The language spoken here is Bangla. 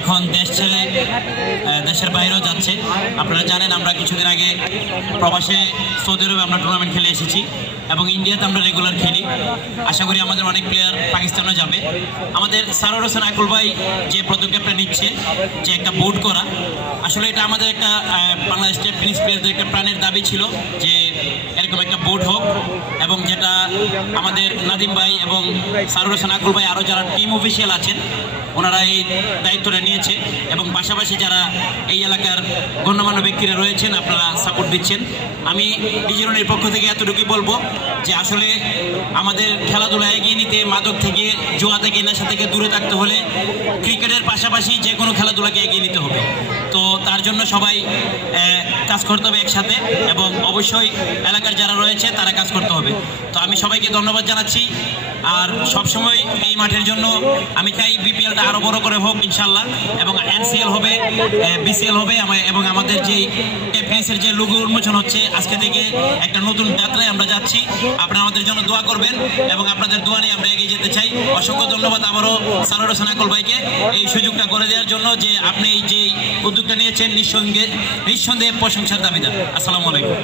এখন দেশ ছেড়ে দেশের বাইরেও যাচ্ছে। আপনারা জানেন আমরা কিছুদিন আগে প্রবাসে সৌদি আরবে আমরা টুর্নামেন্ট খেলে এসেছি এবং ইন্ডিয়াতে আমরা রেগুলার খেলি। আশা করি আমাদের অনেক প্লেয়ার পাকিস্তানেও যাবে। আমাদের সারোয়ার হোসেন আকুল ভাই যে পদক্ষেপটা নিচ্ছে, যে একটা বোর্ড করা, আসলে এটা আমাদের একটা বাংলাদেশ টেনিস প্লেয়ারদের একটা প্রাণের দাবি ছিল যে এরকম একটা বোর্ড হোক, এবং যেটা আমাদের নাদিম ভাই এবং সারোয়ার হোসেন আকুল ভাই আরও যারা টিম অফিসিয়াল আছেন ওনারা এই দায়িত্বটা নিয়েছে, এবং পাশাপাশি যারা এই এলাকার গণ্যমান্য ব্যক্তিরা রয়েছেন আপনারা সাপোর্ট দিচ্ছেন। আমি ডিজিরনের পক্ষ থেকে এতটুকুই বলবো যে আসলে আমাদের খেলাধুলা এগিয়ে নিতে মাদক থেকে, জুয়া থেকে, নেশা থেকে দূরে থাকতে হলে ক্রিকেটের পাশাপাশি যে কোনো খেলাধুলাকে এগিয়ে নিতে হবে। তো তার জন্য সবাই কাজ করতে হবে একসাথে, এবং অবশ্যই এলাকার যারা রয়েছে তারা কাজ করতে হবে। তো আমি সবাইকে ধন্যবাদ জানাচ্ছি। আর সবসময় এই মাঠের জন্য আমি চাই বিপিএলটা আরও বড় করে হোক ইনশাল্লাহ, এবং এনসিএল হবে, বিসিএল হবে, এবং আমাদের যে টেনিসের যে লোগো উন্মোচন হচ্ছে আজকে থেকে একটা নতুন যাত্রায় আমরা যাচ্ছি। আপনারা আমাদের জন্য দোয়া করবেন, এবং আপনাদের দোয়া নিয়ে আমরা এগিয়ে যেতে চাই। অসংখ্য ধন্যবাদ আবারও সারোয়ার হোসেন আকুল ভাইকে এই সুযোগটা করে দেওয়ার জন্য, যে আপনি এই যে উদ্যোগটা নিয়েছেন নিঃসন্দেহে প্রশংসার দাবিদার। আসসালামু আলাইকুম।